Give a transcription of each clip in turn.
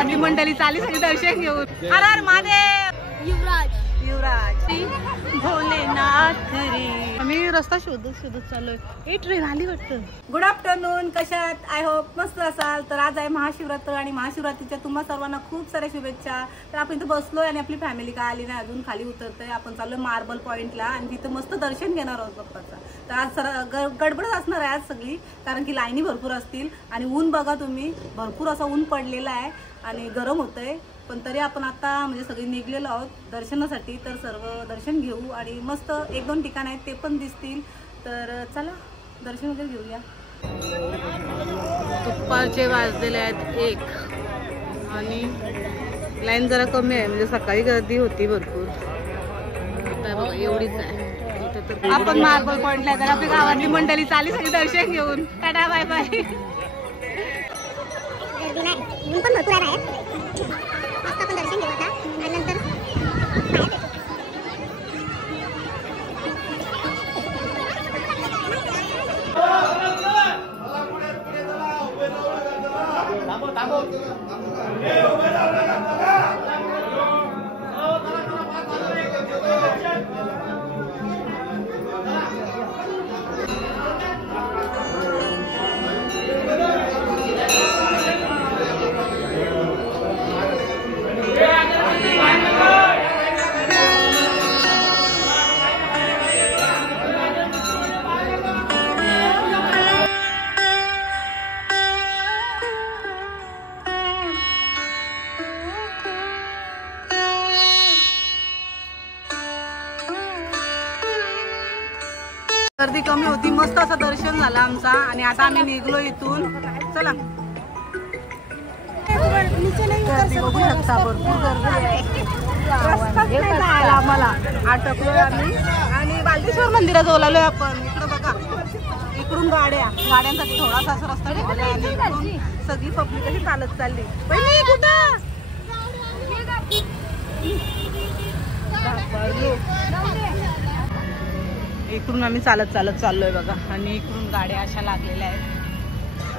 गावातली मंडळी चाली सगळी दर्शन घेऊन. हर हर महादेव. युवराज भोलेनाथ रे. आम्ही रस्ता शोधत चाललोय. ही ट्रेन आली वाटतं. Good afternoon. कशात? आय होप मस्त असाल. तर आज आहे महाशिवरात्र आणि महाशिवरात्रीच्या तुम्हा सर्वांना खूप साऱ्या शुभेच्छा. तर आपण इथं बसलोय आणि आपली फॅमिली काय आली नाही अजून, खाली उतरतोय. आपण चाललोय मार्बल पॉइंटला आणि तिथं मस्त दर्शन घेणार आहोत बाप्पाचं. तर आज गडबडच असणार आहे आज सगळी, कारण की लाईनी भरपूर असतील आणि ऊन बघा तुम्ही, भरपूर असं ऊन पडलेलं आहे आणि गरम होतंय. पण तरी आपण आता म्हणजे सगळे निघलेलो आहोत दर्शनासाठी. तर सर्व दर्शन घेऊ आणि मस्त 1-2 ठिकाण आहेत ते पण दिसतील. तर चला दर्शन वगैरे घेऊया. दुपारचे वाजलेले आहेत 1 आणि लाईन जरा कमी आहे, म्हणजे सकाळी गर्दी होती भरपूर. आता बघा एवढीच आहे. आपण मार्बल पॉइंटला तर आपल्या गावातली मंडळी चाली सगळी दर्शन घेऊन. Tata bye bye. गर्दी कमी होती, मस्त असं दर्शन झालं आमचा आणि आता आम्ही निघलो इथून. चला गर्दी बघू शकता, भरपूर गर्दी आहे. आम्हाला अटकलोय आम्ही आणि बालकेश्वर मंदिराजवळ आलोय आपण. इकडं बघा, इकडून गाड्यांसाठी थोडासा असा रस्ता ठेवला आणि इकडून सगळी पब्लिक अशी चालत चालली. पहिली कुठं इकडून आम्ही चालत चाललोय बघा आणि इकडून गाड्या अशा लागलेल्या आहेत.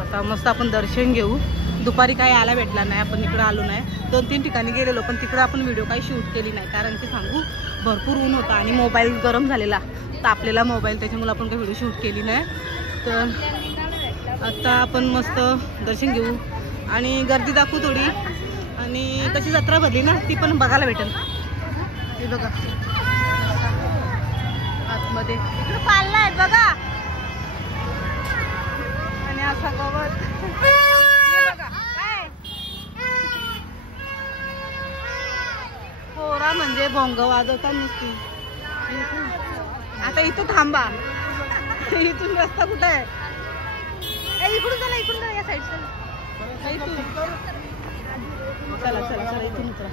आता मस्त आपण दर्शन घेऊ. दुपारी काही यायला भेटला नाही, आपण इकडं आलो नाही. 2-3 ठिकाणी गेलेलो पण तिकडं आपण व्हिडिओ काही शूट केली नाही, कारण की सांगू भरपूर ऊन होता आणि मोबाईल गरम झालेला, तापलेला मोबाईल, त्याच्यामुळे आपण काही व्हिडिओ शूट केली नाही. तर आता आपण मस्त दर्शन घेऊ आणि गर्दी दाखवू थोडी आणि कशी जत्रा भरली ना ती पण बघायला भेटेल. हे बघा आतमध्ये इकडे पाळणा आहेत बघा आणि असा गवत. हे बघा काय पोरा म्हणजे भोंग वाजवता नुसती. आता इथं थांबा, इथून रस्ता कुठं आहे? इकडून चला, इकडून या साईड इथून. चला चला चला इथून उतरा.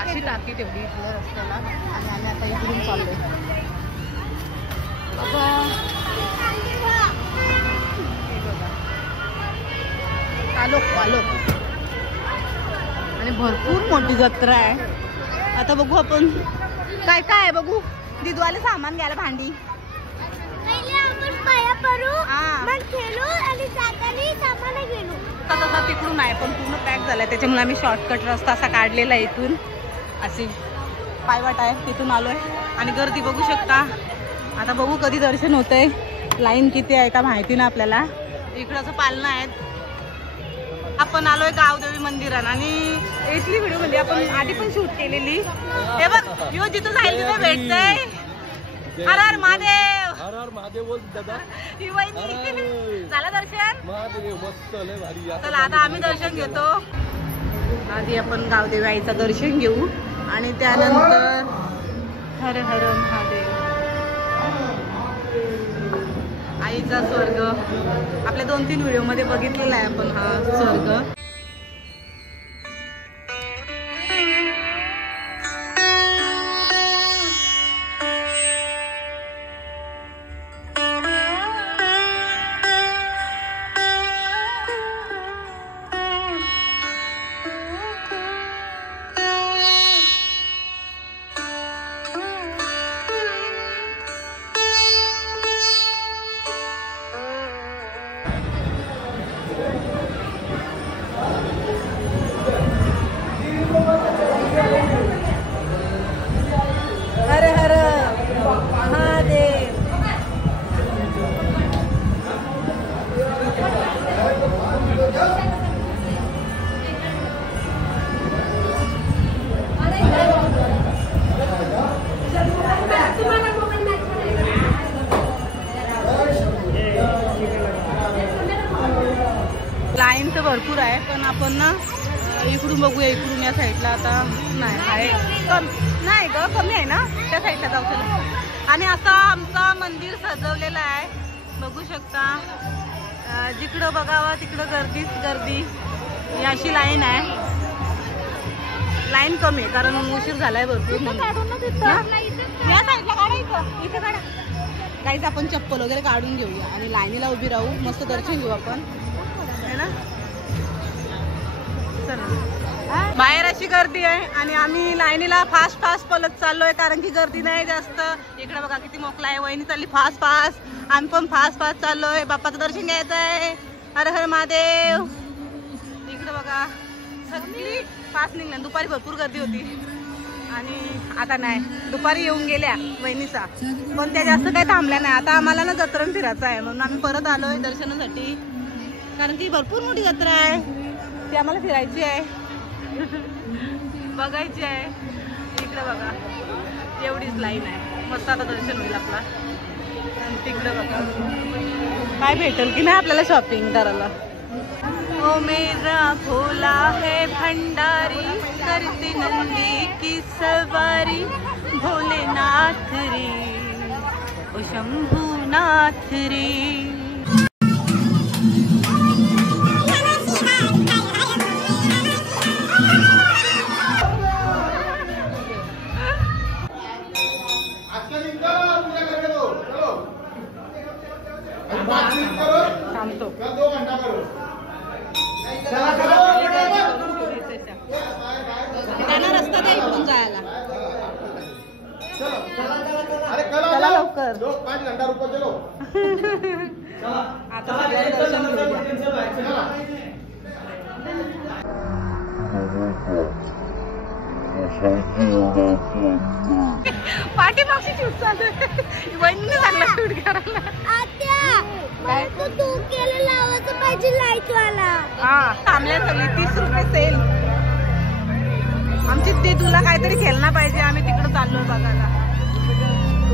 अशी टाकी ठेवली इथल्या रस्त्याला आणि आम्ही आता इकडून चाललोय. आलो आणि भरपूर मोठी जत्रा आहे. आता बघू आपण काय काय आहे बघू. दिदवाले सामान घ्यायला, भांडी तसा तिकडून आहे पण पूर्ण पॅक झालाय, त्याच्यामुळे आम्ही शॉर्टकट रस्ता असा काढलेला आहे. इथून अशी पायवाट आहे, तिथून आलोय आणि गर्दी बघू शकता. आता बघू कधी दर्शन होतंय, लाईन किती आहे का माहिती ना आपल्याला. इकडं असं पालना आहेत. आपण आलोय गावदेवी मंदिरात आणि इथली व्हिडिओ मध्ये आपण आधी पण शूट केलेली. हे बघ यो जिथं जाईल तिथे भेटतंय. हर हर महादेव. हर हर महादेव बोल दादा. झालं दर्शन? महादेव मस्त लय भारी. चला आता आम्ही दर्शन घेतो. आधी आपण गावदेवी आईचं दर्शन घेऊ आणि त्यानंतर हर हर महादेव. आईचा स्वर्ग आपल्या 2-3 व्हिडिओ मध्ये बघितलेला आहे आपण हा स्वर्ग. इकडे भरपूर आहे, पण आपण ना इकडून बघूया. इकडून या साईडला आता नाही आहे, नाही ग कमी आहे ना, त्या साईडला जाऊ चला. आणि असा आमचा मंदिर सजवलेला आहे, बघू शकता. जिकडं बघावं तिकडं गर्दीच गर्दी. ही अशी लाईन आहे, लाईन कमी आहे कारण उशीर झालाय भरपूर. या साईडला काढायचं, इथे काढा. काहीच आपण चप्पल वगैरे काढून घेऊया आणि लाईनीला उभी राहू, मस्त दर्शन घेऊ आपण, है ना. चला, बाहेर अशी गर्दी आहे आणि आम्ही लाईनीला फास्ट फास्ट पलत चाललोय कारण की गर्दी नाही जास्त. इकडे बघा किती मोकळा आहे, वहिनी चालली फास्ट फास्ट, आम्ही पण फास्ट फास्ट चाललोय. बाप्पाचं दर्शन घ्यायचं आहे. हर हर महादेव. इकडे बघा सगळी फास्ट निघल्या. दुपारी भरपूर गर्दी होती आणि आता नाही, दुपारी येऊन गेल्या वहिनीचा, पण त्या जास्त काही थांबल्या नाही. आता आम्हाला ना जत्रण फिरायचं आहे म्हणून आम्ही परत आलोय दर्शनासाठी, कारण की भरपूर मोठी जत्रा आहे, ती आम्हाला फिरायची आहे, बघायची आहे. इकडे बघा एवढीच लाईन आहे, मस्त आता दर्शन होईल आपला. आणि तिकडे बघा काय भेटेल की नाही आपल्याला शॉपिंग करायला. ओ मेरा भोला है भंडारी, करती नंदी की सवारी, भोलेनाथ रे ओ शंभूनाथ रे. त्यांना रस्ता द्या इकडून जायला. चला लवकर. आता दर्शन पाठीमागची शूट चालू आहे, वहिनीने सांगला शूट करायला. काय तू केलं लावायचं पाहिजे लाईट वाला. हा थांबल्या सगळी 30 रुपये सेल. आमची ते तुला काहीतरी खेळणं पाहिजे, आम्ही तिकडे चाललोय बघायला.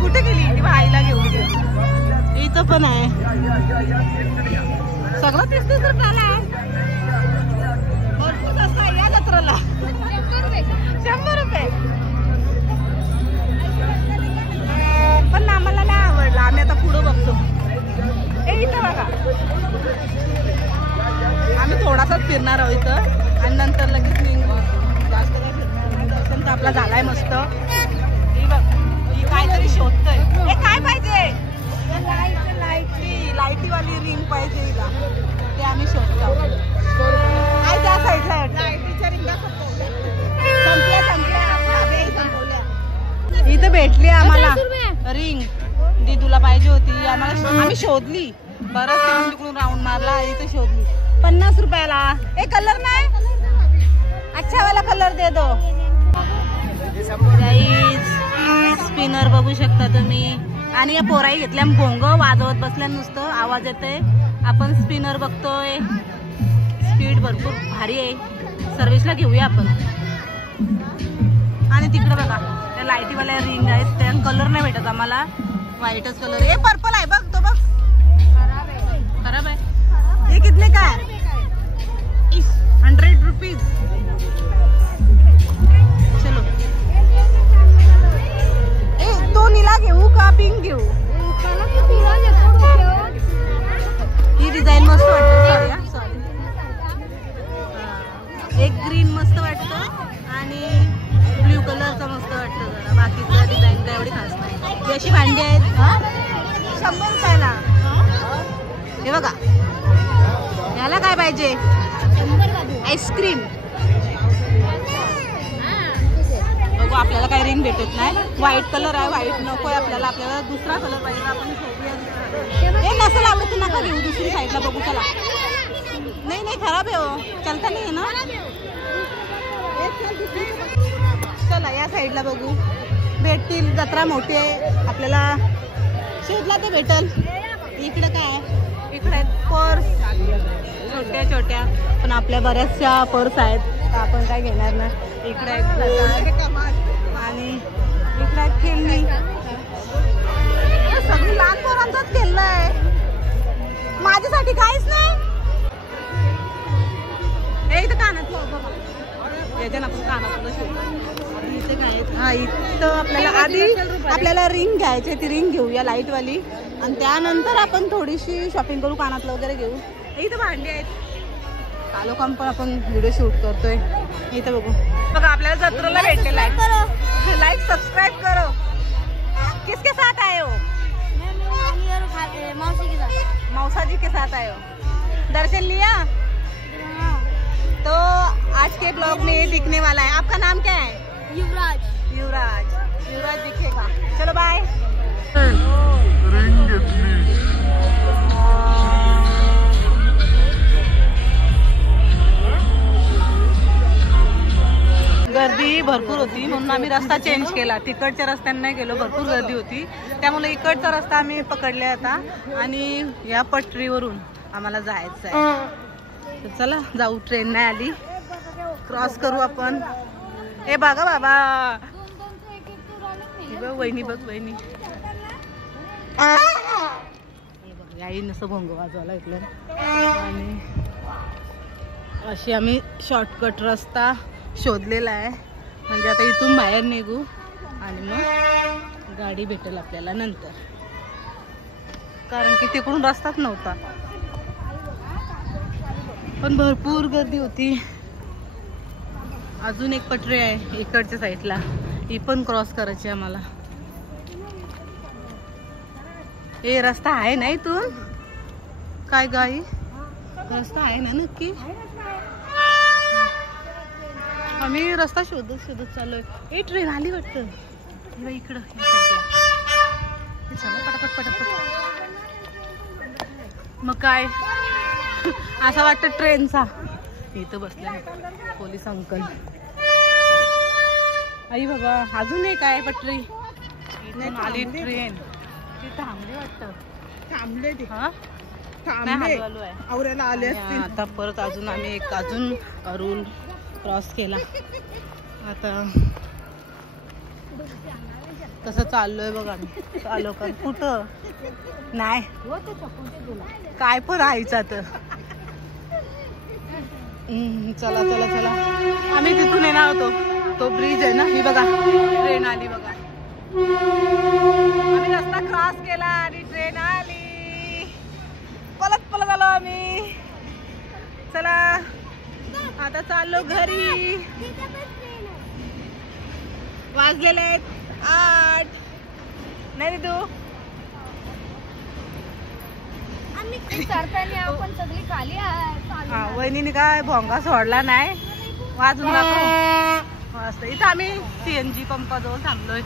कुठे गेली ती भाईला घेऊन गेली. इथं पण आहे सगळं 30 रुपयाला आहे, भरपूर जास्त आहे या जत्रेला. 100 रुपये पण आम्हाला नाही आवडलं, आम्ही आता पुढं बघतो. इथं बघा आम्ही थोडासाच फिरणार आहोत इथं आणि नंतर लगेच निघू. जास्त काय फिरणार, दर्शन तर आपला झालाय मस्त. ही बघ ही काहीतरी शोधतोय. हे काय पाहिजे, लाईटीवाली रिंग पाहिजे हिला, ते आम्ही शोधतो. काय त्या साईडला लाईटीच्या रिंगा संपल्या. इथं भेटली आम्हाला रिंग, दीदूला पाहिजे होती आम्हाला, आम्ही शोधली बरंच, तिकडून तिकडून राऊंड मारला, इथे शोधली. 50 रुपयाला. हे कलर नाही, अच्छा वाला कलर दे दो. स्पिनर बघू शकता तुम्ही. आणि या पोराई घेतल्या भोंग वाजवत बसल्या, नुसतं आवाज येतोय. आपण स्पिनर बघतोय, स्पीड भरपूर भारी आहे, सर्व्हिसला घेऊया आपण. आणि तिकडे बघा त्या लाईटीवाल्या रिंग आहेत, त्या कलर नाही भेटत आम्हाला, व्हाईटच कलर. हे पर्पल आहे बघ, तो बघ खराब आहे. हे कितने का है? 100 रुपीज. चलो तो नीला घेऊ का पिंक घेऊ? ही डिझाईन मस्त वाटत. सॉरी एक ग्रीन मस्त वाटतं आणि ब्ल्यू कलरचा मस्त वाटतं जरा. बाकीचं डिझाईन काय एवढी खास नाही. अशी भांडी आहेत 100 रुपयाला. हे बघा याला काय पाहिजे, आईस्क्रीम. बघू आपल्याला काही रिंग भेटत नाही. व्हाईट कलर आहे, व्हाईट नको आहे आपल्याला, आपल्याला दुसरा कलर पाहिजे. आपण शोधूया. हे नसेल आवडत तर नका घेऊ, दुसरी साईडला बघू. चला. नाही नाही खराब आहे हो, चालता नाही आहे ना. चला या साईडला बघू, भेटतील. जत्रा मोठी आहे, आपल्याला शोधला तर भेटल. इकडे काय आहे, इकडे पर्स छोट्या छोट्या, पण आपल्या बऱ्याचशा पर्स आहेत, तर आपण काय घेणार ना. इकडे आणि इकडे खेळणी, सगळी लहान पोरांचाच खेळणं आहे, माझ्यासाठी काहीच नाही. कानातलं बघा, याच्यानं आपण कानातलं शोधू. इथे काय आहे? हा, इथं आपल्याला रिंग घ्यायची, ती रिंग घेऊया लाईटवाली, आणि त्यानंतर आपण थोडीशी शॉपिंग करू, कानातलं वगैरे घेऊ. इथं भांडी आहेत, चालू काम पण आपण व्हिडिओ शूट करतोय. इथं बघू बघा, आपल्याला जत्रेला भेटलेला आहे. लाइक सब्सक्राइब करो. किसके साथ आए हो? मौसा जी के साथ आए हो. दर्शन लिया? तो आज के ब्लॉग में ये दिखने वाला है. आपका नाम क्या है? युवराज. युवराज दिखेगा. चलो बाय. गर्दी भरपूर होती म्हणून आम्ही रस्ता चेंज केला. तिकडच्या रस्त्याने नाही गेलो, भरपूर गर्दी होती, त्यामुळे इकडचा रस्ता आम्ही पकडला आता आणि या पटरीवरून आम्हाला जायचं आहे. तर चला जाऊ. ट्रेन नाही आली, क्रॉस करू आपण. ए बघा बाबा, वहिनी बघ, वहिनी आई नसं भोंग वाजवायला इथलं. आणि अशी आम्ही शॉर्टकट रस्ता शोधलेला आहे, म्हणजे आता इथून बाहेर निघू आणि मग गाडी भेटेल आपल्याला नंतर, कारण की तिकडून रस्ताच नव्हता. पण भरपूर गर्दी होती. अजून एक पटरी आहे इकडच्या साईडला, ही पण क्रॉस करायची आम्हाला. हे रस्ता आहे ना इथून? काय गाई, रस्ता आहे ना नक्की? आम्ही रस्ता शोधत चाललोय. ए ट्रेन आली वाटतं इकडं. चला पटापट पटापट. मग काय असं वाटतं ट्रेनचा. इथं बसले पोलीस अंकल. आई बाबा, अजून एक आहे पटरी. इथून आली ट्रेन. ती थांबली वाटतं. थांबले ते. हा आवरायला आले. आता परत अजून आम्ही एक अजून रूल क्रॉस केला. आता कसं चाललोय बघा. चालू का कुठं नाही काय पण राहायचं तर. चला चला चला, आम्ही तिथून येणार होतो. तो ब्रिज आहे ना, ही बघा ट्रेन आली बघा. आम्ही रस्ता क्रॉस केला आणि ट्रेन आली. पलत आलो आम्ही. चला आता चाललो घरी. वाजलेले आहेत 8. नाही तू आपण सगळी खाली हा, वहिनीने काय भोंगा सोडला नाही. वाजून दाखव. इथं आम्ही CNG पंपाजवळ थांबलोय.